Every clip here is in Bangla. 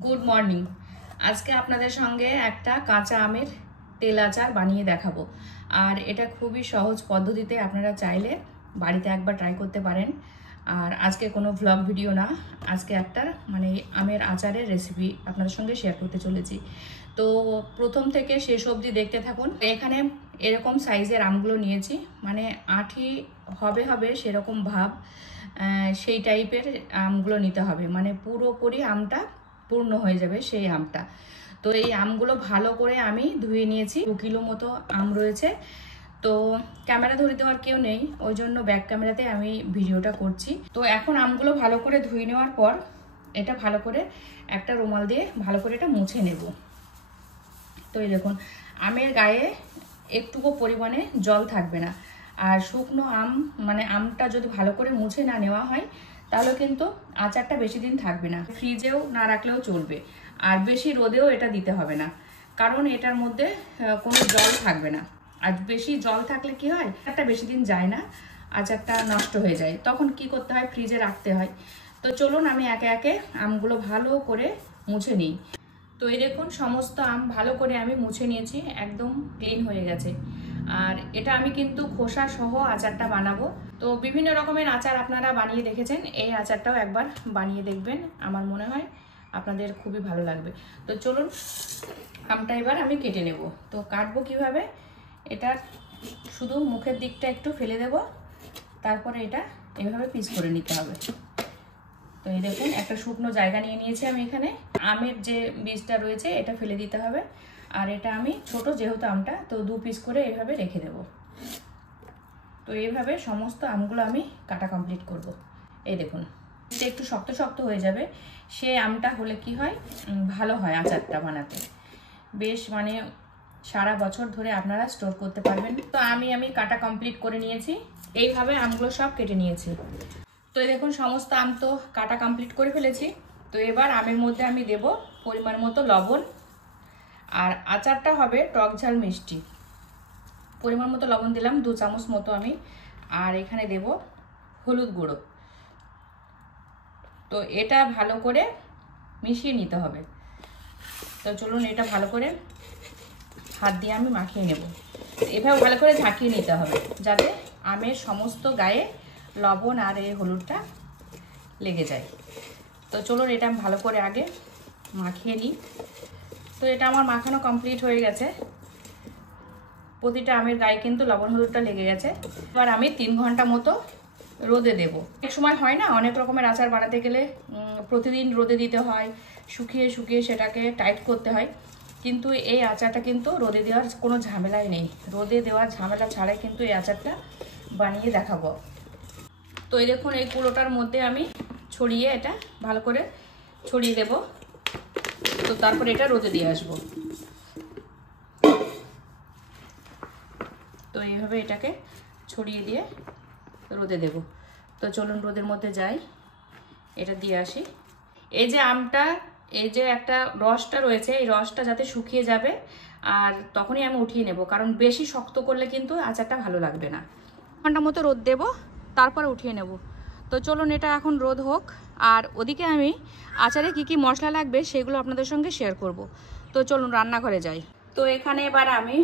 Good morning. আজকে আপনাদের সঙ্গে একটা কাঁচা আমের তেল আচার বানিয়ে দেখাবো। আর এটা খুবই সহজ পদ্ধতিতে আপনারা চাইলে বাড়িতে একবার ট্রাই করতে পারেন। আর আজকে কোনো ভ্লগ ভিডিও না, আজকে একটা মানে আমের আচারের রেসিপি আপনাদের সঙ্গে শেয়ার করতে চলেছি। তো প্রথম থেকে শেষ অবধি দেখতে থাকুন। এখানে এরকম সাইজের আমগুলো নিয়েছি, মানে আঁটি হবে সেরকম ভাব, সেই টাইপের আমগুলো নিতে হবে, মানে পুরোপুরি আমটা পূর্ণ হয়ে যাবে সেই আমটা। তো এই আমগুলো ভালো করে আমি ধুয়ে নিয়েছি। 2 কিলো মতো আম রয়েছে। তো ক্যামেরা ধরে দেওয়ার কেউ নেই, ওই জন্য ব্যাক ক্যামেরাতে আমি ভিডিওটা করছি। তো এখন আমগুলো ভালো করে ধুয়ে নেওয়ার পর এটা ভালো করে একটা রুমাল দিয়ে ভালো করে এটা মুছে নেব। তো এই দেখুন, আমের গায়ে একটুকু পরিমাণে জল থাকবে না। আর শুকনো আম মানে আমটা যদি ভালো করে মুছে না নেওয়া হয় তাহলে কিন্তু আচারটা বেশি দিন থাকবে না, ফ্রিজেও না রাখলেও চলবে। আর বেশি রোদেও এটা দিতে হবে না, কারণ এটার মধ্যে কোনো জল থাকবে না। আর বেশি জল থাকলে কি হয়, আচারটা বেশি দিন যায় না, আচারটা নষ্ট হয়ে যায়। তখন কি করতে হয়, ফ্রিজে রাখতে হয়। তো চলুন আমি একে একে আমগুলো ভালো করে মুছে নিই। তো এই দেখুন, সমস্ত আম ভালো করে আমি মুছে নিয়েছি, একদম ক্লিন হয়ে গেছে। আর এটা আমি কিন্তু খোসা সহ আচারটা বানাবো। তো বিভিন্ন রকমের আচার আপনারা বানিয়ে দেখেছেন, এই আচারটাও একবার বানিয়ে দেখবেন, আমার মনে হয় আপনাদের খুবই ভালো লাগবে। তো চলুন আমটা এবার আমি কেটে নেব। তো কাটবো কিভাবে, এটা শুধু মুখের দিকটা একটু ফেলে দেব, তারপরে এটা এভাবে পিস করে নিতে হবে। তো এই দেখুন, একটা শুকনো জায়গা নিয়ে নিয়েছি আমি এখানে। আমের যে বীজটা রয়েছে এটা ফেলে দিতে হবে। আর এটা আমি ছোট যেহেতু আমটা, তো 2 পিস করে এইভাবে রেখে দেব। তো এইভাবে সমস্ত আমগুলো আমি কাটা কমপ্লিট করব। এই দেখুন, এটা একটু শক্ত শক্ত হয়ে যাবে, সে আমটা হলে কি হয়, ভালো হয় আচারটা বানাতে, বেশ মানে সারা বছর ধরে আপনারা স্টোর করতে পারবেন। তো আমি কাটা কমপ্লিট করে নিয়েছি, এইভাবে আমগুলো সব কেটে নিয়েছি। তো এই দেখুন, সমস্ত আম তো কাটা কমপ্লিট করে ফেলেছি। তো এবার আমের মধ্যে আমি দেব পরিমাণ মতো লবণ। আর আচারটা হবে টক ঝাল মিষ্টি, পরিমাণ মতো লবণ দিলাম, 2 চামচ মতো আমি। আর এখানে দেব হলুদ গুঁড়ো। তো এটা ভালো করে মিশিয়ে নিতে হবে। তো চলুন এটা ভালো করে হাত দিয়ে আমি মাখিয়ে নেব। এভাবে ভালো করে ঝাঁকিয়ে নিতে হবে, যাতে আমের সমস্ত গায়ে লবণ আর এই হলুদটা লেগে যায়। তো চলুন এটা আমি ভালো করে আগে মাখিয়ে নিই। তো এটা আমার মাখানো কমপ্লিট হয়ে গেছে, প্রতিটা আমের গায়ে কিন্তু লবণ হলুদটা লেগে গেছে। এবার আমি 3 ঘন্টা মতো রোদে দেব। এক সময় হয় না, অনেক রকমের আচার বানাতে গেলে প্রতিদিন রোদে দিতে হয়, শুকিয়ে শুকিয়ে সেটাকে টাইট করতে হয়। কিন্তু এই আচারটা কিন্তু রোদে দেওয়ার কোনো ঝামেলাই নেই, রোদে দেওয়ার ঝামেলা ছাড়াই কিন্তু এই আচারটা বানিয়ে দেখাবো। তো এই দেখুন, এই কুলোটার মধ্যে আমি ছড়িয়ে এটা ভালো করে ছড়িয়ে দেব। তো তারপর এটা রোদে দিয়ে আসবো। তো এইভাবে এটাকে ছড়িয়ে দিয়ে রোদে দেব। তো চলুন রোদের মধ্যে যাই, এটা দিয়ে আসি। এই যে আমটা, এই যে একটা রসটা রয়েছে, এই রসটা যাতে শুকিয়ে যাবে, আর তখনই আমি উঠিয়ে নেব, কারণ বেশি শক্ত করলে কিন্তু আচারটা ভালো লাগবে না। ঘন্টা মতো রোদ দেব, তারপরে উঠিয়ে নেব। তো চলুন এটা এখন রোদ হোক, আর ওদিকে আমি আচারে কি কি মশলা লাগবে সেগুলো আপনাদের সঙ্গে শেয়ার করব। তো চলুন রান্নাঘরে যাই। তো এখানে এবার আমি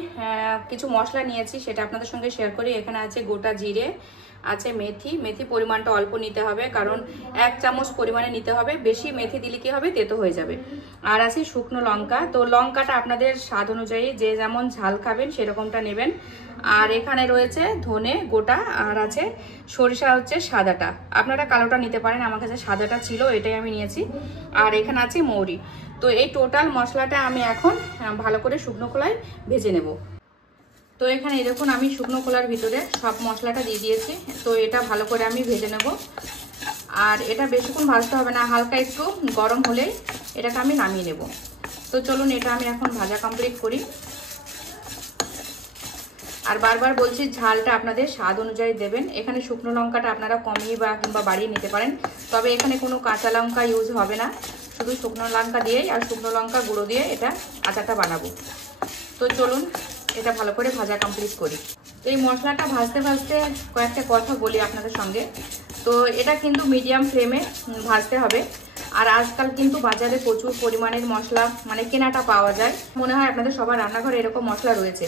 কিছু মশলা নিয়েছি, সেটা আপনাদের সঙ্গে শেয়ার করি। এখানে আছে গোটা জিরে, আছে মেথি পরিমাণটা অল্প নিতে হবে, কারণ 1 চামচ পরিমাণে নিতে হবে, বেশি মেথি দিলে কি হবে, তেতো হয়ে যাবে। আর আছে শুকনো লঙ্কা, তো লঙ্কাটা আপনাদের স্বাদ অনুযায়ী যে যেমন ঝাল খাবেন সেরকমটা নেবেন। আর এখানে রয়েছে ধনে গোটা, আর আছে সরিষা হচ্ছে সাদাটা, আপনারা কালোটা নিতে পারেন, আমার কাছে সাদাটা ছিল, এটাই আমি নিয়েছি। আর এখানে আছে মৌরি। তো এই টোটাল মশলাটা আমি এখন ভালো করে শুকনো খোলায় ভেজে নেব। তো এখানে দেখুন, আমি শুকনো খোলার ভিতরে সব মশলাটা দিয়ে দিয়েছি। তো এটা ভালো করে আমি ভেজে নেব। আর এটা বেশিক্ষণ ভাজতে হবে না, হালকা একটু গরম হলেই এটাকে আমি নামিয়ে নেব। তো চলুন এটা আমি এখন ভাজা কমপ্লিট করি। আর বারবার বলছি, ঝালটা আপনাদের স্বাদ অনুযায়ী দেবেন। এখানে শুকনো লঙ্কাটা আপনারা কমিয়ে বা কিংবা বাড়িয়ে নিতে পারেন, তবে এখানে কোনো কাঁচা লঙ্কা ইউজ হবে না, শুধু শুকনো লঙ্কা দিয়েই আর শুকনো লঙ্কা গুঁড়ো দিয়ে এটা আচারটা বানাবো। তো চলুন এটা ভালো করে ভাজা কমপ্লিট করি। এই মশলাটা ভাজতে ভাজতে কয়েকটা কথা বলি আপনাদের সঙ্গে। তো এটা কিন্তু মিডিয়াম ফ্লেমে ভাজতে হবে। আর আজকাল কিন্তু বাজারে প্রচুর পরিমাণের মশলা মানে কেনাটা পাওয়া যায়। মনে হয় আপনাদের সবার রান্নাঘরে এরকম মশলা রয়েছে।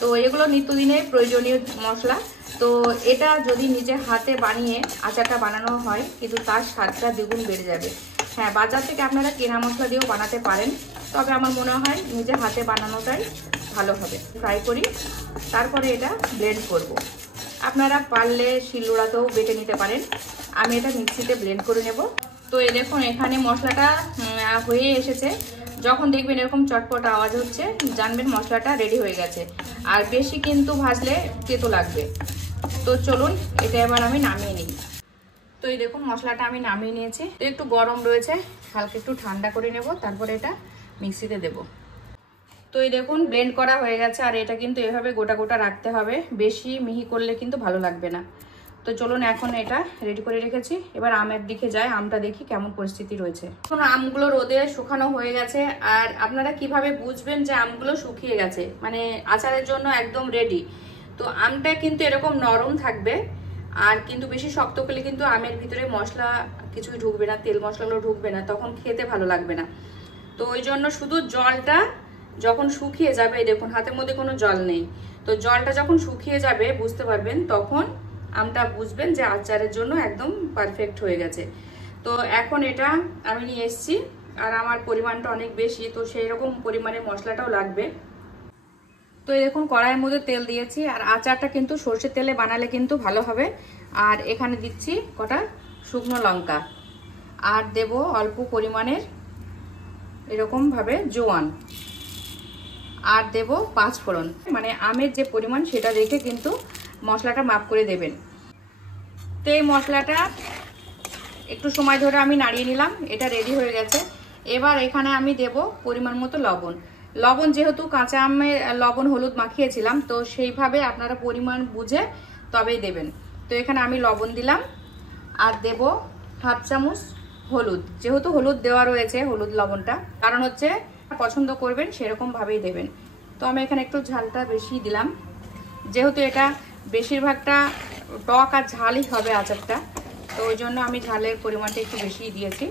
তো এগুলো নিত্যদিনের প্রয়োজনীয় মশলা। তো এটা যদি নিজে হাতে বানিয়ে আচারটা বানানো হয় কিন্তু তার স্বাদটা দ্বিগুণ বেড়ে যাবে। হ্যাঁ, বাজার থেকে আপনারা কেনা মশলা দিয়েও বানাতে পারেন, তবে আমার মনে হয় নিজে হাতে বানানোটাই ভালো হবে। ফ্রাই করি, তারপরে এটা ব্লেন্ড করব। আপনারা পারলে শিলনোড়াতেও বেটে নিতে পারেন, আমি এটা মিক্সিতে ব্লেন্ড করে নেব। তো এই দেখুন এখানে মশলাটা হয়ে এসেছে। যখন দেখবেন এরকম চটপট আওয়াজ হচ্ছে, জানবেন মশলাটা রেডি হয়ে গেছে। আর বেশি কিন্তু ভাজলে তেতো লাগবে। তো চলুন এটা এবার আমি নামিয়ে নিই। তো এই দেখুন মশলাটা আমি নামিয়ে নিয়েছি। তো একটু গরম রয়েছে, হালকা একটু ঠান্ডা করে নেব, তারপরে এটা মিক্সিতে দেব। তো এই দেখুন ব্লেন্ড করা হয়ে গেছে। আর এটা কিন্তু এভাবে গোটা গোটা রাখতে হবে, বেশি মিহি করলে কিন্তু ভালো লাগবে না। তো চলুন এখন এটা রেডি করে রেখেছি, এবার আমের দিকে যাই, আমটা দেখি কেমন পরিস্থিতি রয়েছে। এখন আমগুলো রোদে শুকানো হয়ে গেছে। আর আপনারা কিভাবে বুঝবেন যে আমগুলো শুকিয়ে গেছে, মানে আচারের জন্য একদম রেডি? তো আমটা কিন্তু এরকম নরম থাকবে, আর কিন্তু বেশি শক্ত করলে কিন্তু আমের ভিতরে মশলা কিছুই ঢুকবে না, তেল মশলাগুলো ঢুকবে না, তখন খেতে ভালো লাগবে না। তো ওই জন্য শুধু জলটা যখন শুকিয়ে যাবে, দেখুন হাতের মধ্যে কোনো জল নেই, তো জলটা যখন শুকিয়ে যাবে বুঝতে পারবেন, তখন আমটা বুঝবেন যে আচারের জন্য একদম পারফেক্ট হয়ে গেছে। তো এখন এটা আমি নিয়ে এসেছি, আর আমার পরিমাণটা অনেক বেশি, তো সেই রকম পরিমাণে মশলাটাও লাগবে। তো এই দেখুন কড়াইয়ের মধ্যে তেল দিয়েছি, আর আচারটা কিন্তু সর্ষের তেলে বানালে কিন্তু ভালো হবে। আর এখানে দিচ্ছি কটা শুকনো লঙ্কা, আর দেব অল্প পরিমাণের এরকমভাবে জোয়ান, আর দেব 5 ফোড়ন। মানে আমের যে পরিমাণ সেটা দেখে কিন্তু মশলাটা মাপ করে দেবেন। তো এই মশলাটা একটু সময় ধরে আমি নাড়িয়ে নিলাম, এটা রেডি হয়ে গেছে। এবার এখানে আমি দেব পরিমাণ মতো লবণ। লবণ যেহেতু কাঁচা আমে লবণ হলুদ মাখিয়েছিলাম, তো সেইভাবে আপনারা পরিমাণ বুঝে তবেই দেবেন। তো এখানে আমি লবণ দিলাম, আর দেব 1/2 চামচ হলুদ। যেহেতু হলুদ দেওয়া রয়েছে, হলুদ লবণটা কারণ হচ্ছে পছন্দ করবেন সেরকমভাবেই দেবেন। তো আমি এখানে একটু ঝালটা বেশি দিলাম, যেহেতু এটা বেশিরভাগটা টক আর ঝালই হবে আচারটা, তো ওই জন্য আমি ঝালের পরিমাণটা একটু বেশিই দিয়েছি।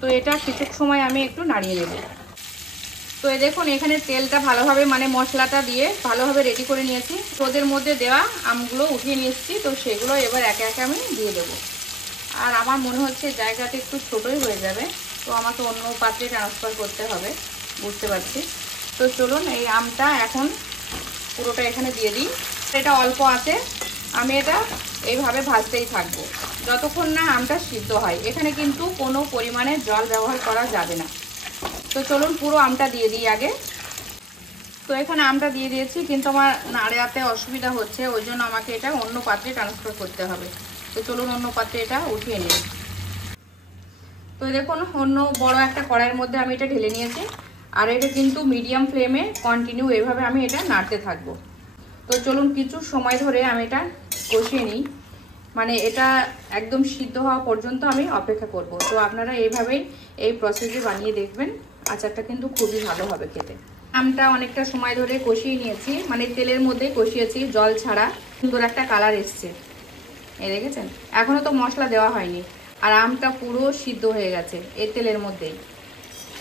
তো এটা কিছু সময় আমি একটু নাড়িয়ে নেব। তো এই দেখুন এখানে তেলটা ভালোভাবে মানে মশলাটা দিয়ে ভালোভাবে রেডি করে নিয়েছি। রোদের মধ্যে দেওয়া আমগুলো উঠিয়ে নিয়েছি, তো সেগুলো এবার একে একে আমি দিয়ে দেবো। আর আমার মনে হচ্ছে জায়গাটা একটু ছোটোই হয়ে যাবে, তো আমাকে অন্য পাত্রে ট্রান্সফার করতে হবে, বুঝতে পারছি। তো চলুন এই আমটা এখন পুরোটা এখানে দিয়ে দিই। এটা অল্প আছে, আমি এটা এইভাবে ভাজতেই থাকবো যতক্ষণ না আমটা সিদ্ধ হয়। এখানে কিন্তু কোনো পরিমাণে জল ব্যবহার করা যাবে না। তো চলুন পুরো আমটা দিয়ে দিই আগে। তো এখানে আমটা দিয়ে দিয়েছি, কিন্তু আমার নাড়াতে অসুবিধা হচ্ছে, ওই জন্য আমাকে এটা অন্য পাত্রে ট্রান্সফার করতে হবে। তো চলুন অন্য পাত্রে এটা উঠিয়ে নিই। তো দেখুন অন্য বড় একটা কড়াইয়ের মধ্যে আমি এটা ঢেলে নিয়েছি, আর এটা কিন্তু মিডিয়াম ফ্লেমে কন্টিনিউ এভাবে আমি এটা নাড়তে থাকবো। তো চলুন কিছু সময় ধরে আমি এটা কষিয়ে নিই, মানে এটা একদম সিদ্ধ হওয়া পর্যন্ত আমি অপেক্ষা করব। তো আপনারা এইভাবেই এই প্রসেসে বানিয়ে দেখবেন, আচারটা কিন্তু খুবই ভালো হবে খেতে। আমটা অনেকটা সময় ধরে কষিয়ে নিয়েছি, মানে তেলের মধ্যেই কষিয়েছি, জল ছাড়া। সুন্দর একটা কালার এসছে, এই দেখেছেন। এখনও তো মশলা দেওয়া হয়নি, আর আমটা পুরো সিদ্ধ হয়ে গেছে এই তেলের মধ্যেই।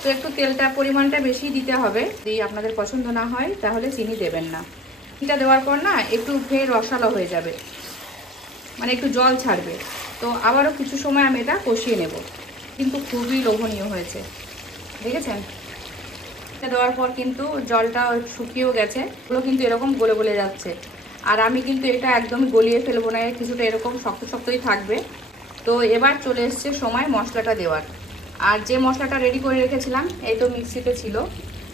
তো একটু তেলটা পরিমাণটা বেশি দিতে হবে, যদি আপনাদের পছন্দ না হয় তাহলে চিনি দেবেন না। চিনিটা দেওয়ার পর না একটু ফের রসালো হয়ে যাবে, মানে একটু জল ছাড়বে। তো আবারও কিছু সময় আমি এটা কষিয়ে নেব, কিন্তু খুবই লোভনীয় হয়েছে, দেখেছেন। এটা দেওয়ার পর কিন্তু জলটা শুকিয়েও গেছে, ওগুলো কিন্তু এরকম গলে গলে যাচ্ছে। আর আমি কিন্তু এটা একদম গলিয়ে ফেলবো না, কিছুটা এরকম শক্ত শক্তই থাকবে। তো এবার চলে এসছে সময় মশলাটা দেওয়ার। আর যে মশলাটা রেডি করে রেখেছিলাম এই তো মিক্সিতে ছিল,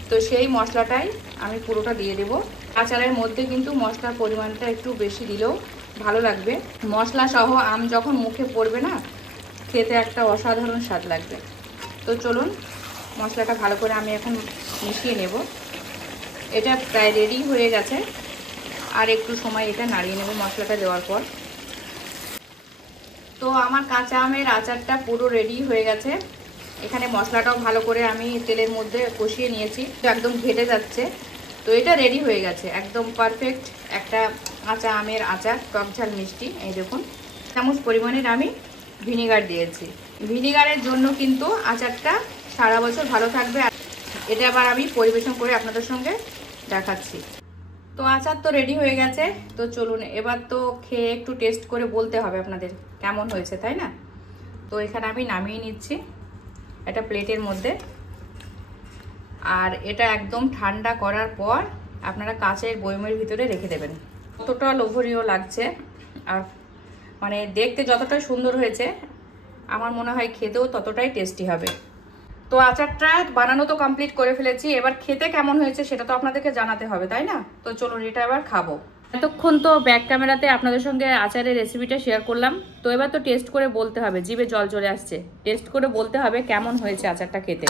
তো সেই মশলাটাই আমি পুরোটা দিয়ে দেবো। আচারের মধ্যে কিন্তু মশলার পরিমাণটা একটু বেশি দিলেও ভালো লাগবে। মশলা সহ আম যখন মুখে পড়বে না, খেতে একটা অসাধারণ স্বাদ লাগবে। তো চলুন মশলাটা ভালো করে আমি এখন মিশিয়ে নেব। এটা প্রায় রেডি হয়ে গেছে, আর একটু সময় এটা নাড়িয়ে নেব মশলাটা দেওয়ার পর। তো আমার কাঁচা আমের আচারটা পুরো রেডি হয়ে গেছে। এখানে মশলাটাও ভালো করে আমি তেলের মধ্যে কষিয়ে নিয়েছি, একদম ঘেটে যাচ্ছে। তো এটা রেডি হয়ে গেছে, একদম পারফেক্ট একটা কাঁচা আমের আচার, টক ঝাল মিষ্টি। এই দেখুন চামচ পরিমাণের আমি ভিনিগার দিয়েছি। ভিনিগারের জন্য কিন্তু আচারটা সারা বছর ভালো থাকবে। এটা আবার আমি পরিবেশন করে আপনাদের সঙ্গে দেখাচ্ছি। তো আচার তো রেডি হয়ে গেছে, তো চলুন এবার তো খেয়ে একটু টেস্ট করে বলতে হবে আপনাদের কেমন হয়েছে, তাই না? তো এখানে আমি নামিয়ে নিচ্ছি একটা প্লেটের মধ্যে। আর এটা একদম ঠান্ডা করার পর আপনারা কাঁচের বয়মের ভিতরে রেখে দেবেন। কতটা লোভনীয় লাগছে, আর মানে দেখতে যতটা সুন্দর হয়েছে আমার মনে হয় খেতেও ততটাই টেস্টি হবে। তো আচারটা বানানো তো কমপ্লিট করে ফেলেছি, এবার খেতে কেমন হয়েছে সেটা তো আপনাদেরকে জানাতে হবে, তাই না? তো চলুন এটা এবার খাবো। এতক্ষণ তো ব্যাক ক্যামেরাতে আপনাদের সঙ্গে আচারের রেসিপিটা শেয়ার করলাম, তো এবার তো টেস্ট করে বলতে হবে, জিভে জল চলে আসছে, টেস্ট করে বলতে হবে কেমন হয়েছে আচারটা খেতে।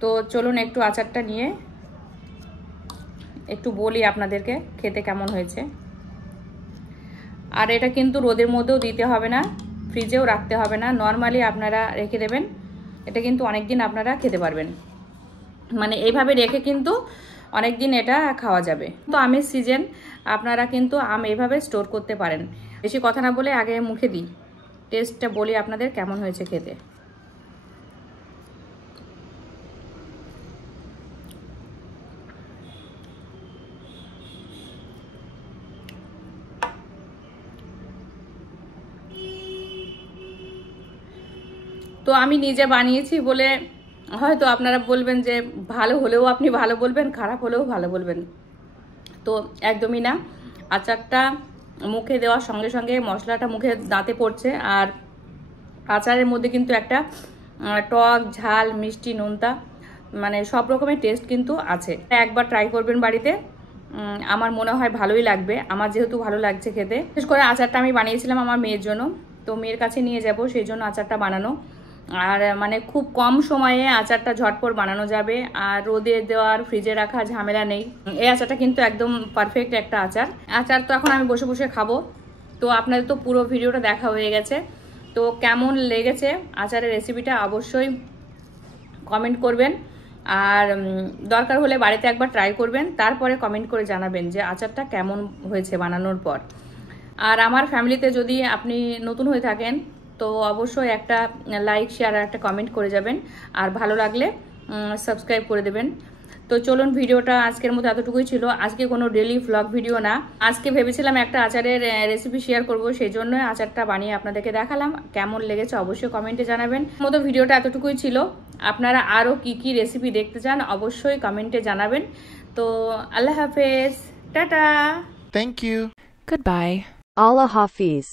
তো চলুন একটু আচারটা নিয়ে একটু বলি আপনাদেরকে খেতে কেমন হয়েছে। আর এটা কিন্তু রোদের মধ্যেও দিতে হবে না, ফ্রিজেও রাখতে হবে না, নর্মালি আপনারা রেখে দেবেন। এটা কিন্তু অনেক দিন আপনারা খেতে পারবেন, মানে এইভাবে রেখে কিন্তু অনেক দিন এটা খাওয়া যাবে। তো আমের সিজন, আপনারা কিন্তু আম এইভাবে স্টোর করতে পারেন। বেশি কথা না বলে আগে মুখে দিই, টেস্টটা বলি আপনাদের কেমন হয়েছে খেতে। তো আমি নিজে বানিয়েছি বলে হয়তো আপনারা বলবেন যে ভালো হলেও আপনি ভালো বলবেন, খারাপ হলেও ভালো বলবেন, তো একদমই না। আচারটা মুখে দেওয়ার সঙ্গে সঙ্গে মশলাটা মুখে দাঁতে পড়ছে, আর আচারের মধ্যে কিন্তু একটা টক ঝাল মিষ্টি নোনতা মানে সব রকমের টেস্ট কিন্তু আছে। একবার ট্রাই করবেন বাড়িতে, আমার মনে হয় ভালোই লাগবে। আমার যেহেতু ভালো লাগছে খেতে, বিশেষ করে আচারটা আমি বানিয়েছিলাম আমার মেয়ের জন্য, তো মেয়ের কাছে নিয়ে যাব সেই জন্য আচারটা বানানো। আর মানে খুব কম সময়ে আচারটা ঝটপট বানানো যাবে, আর রোদে দেওয়ার ফ্রিজে রাখা ঝামেলা নেই। এই আচারটা কিন্তু একদম পারফেক্ট একটা আচার। আচার তো এখন আমি বসে বসে খাবো। তো আপনাদের তো পুরো ভিডিওটা দেখা হয়ে গেছে, তো কেমন লেগেছে আচারের রেসিপিটা অবশ্যই কমেন্ট করবেন। আর দরকার হলে বাড়িতে একবার ট্রাই করবেন, তারপরে কমেন্ট করে জানাবেন যে আচারটা কেমন হয়েছে বানানোর পর। আর আমার ফ্যামিলিতে যদি আপনি নতুন হয়ে থাকেন তো অবশ্যই একটা লাইক শেয়ার আর একটা কমেন্ট করে যাবেন, আর ভালো লাগলে সাবস্ক্রাইব করে দেবেন। তো চলুন ভিডিওটা আজকের মতো এতটুকুই ছিল। আজকে কোনো ডেলি ভ্লগ ভিডিও না, আজকে ভেবেছিলাম একটা আচারের রেসিপি শেয়ার করব, সেই জন্য আচারটা বানিয়ে আপনাদেরকে দেখালাম। কেমন লেগেছে অবশ্যই কমেন্টে জানাবেন। মতো ভিডিওটা এতটুকুই ছিল। আপনারা আরও কি কি রেসিপি দেখতে চান অবশ্যই কমেন্টে জানাবেন। তো আল্লাহ হাফেজ, tata, Thank you. Goodbye. Allah Hafiz.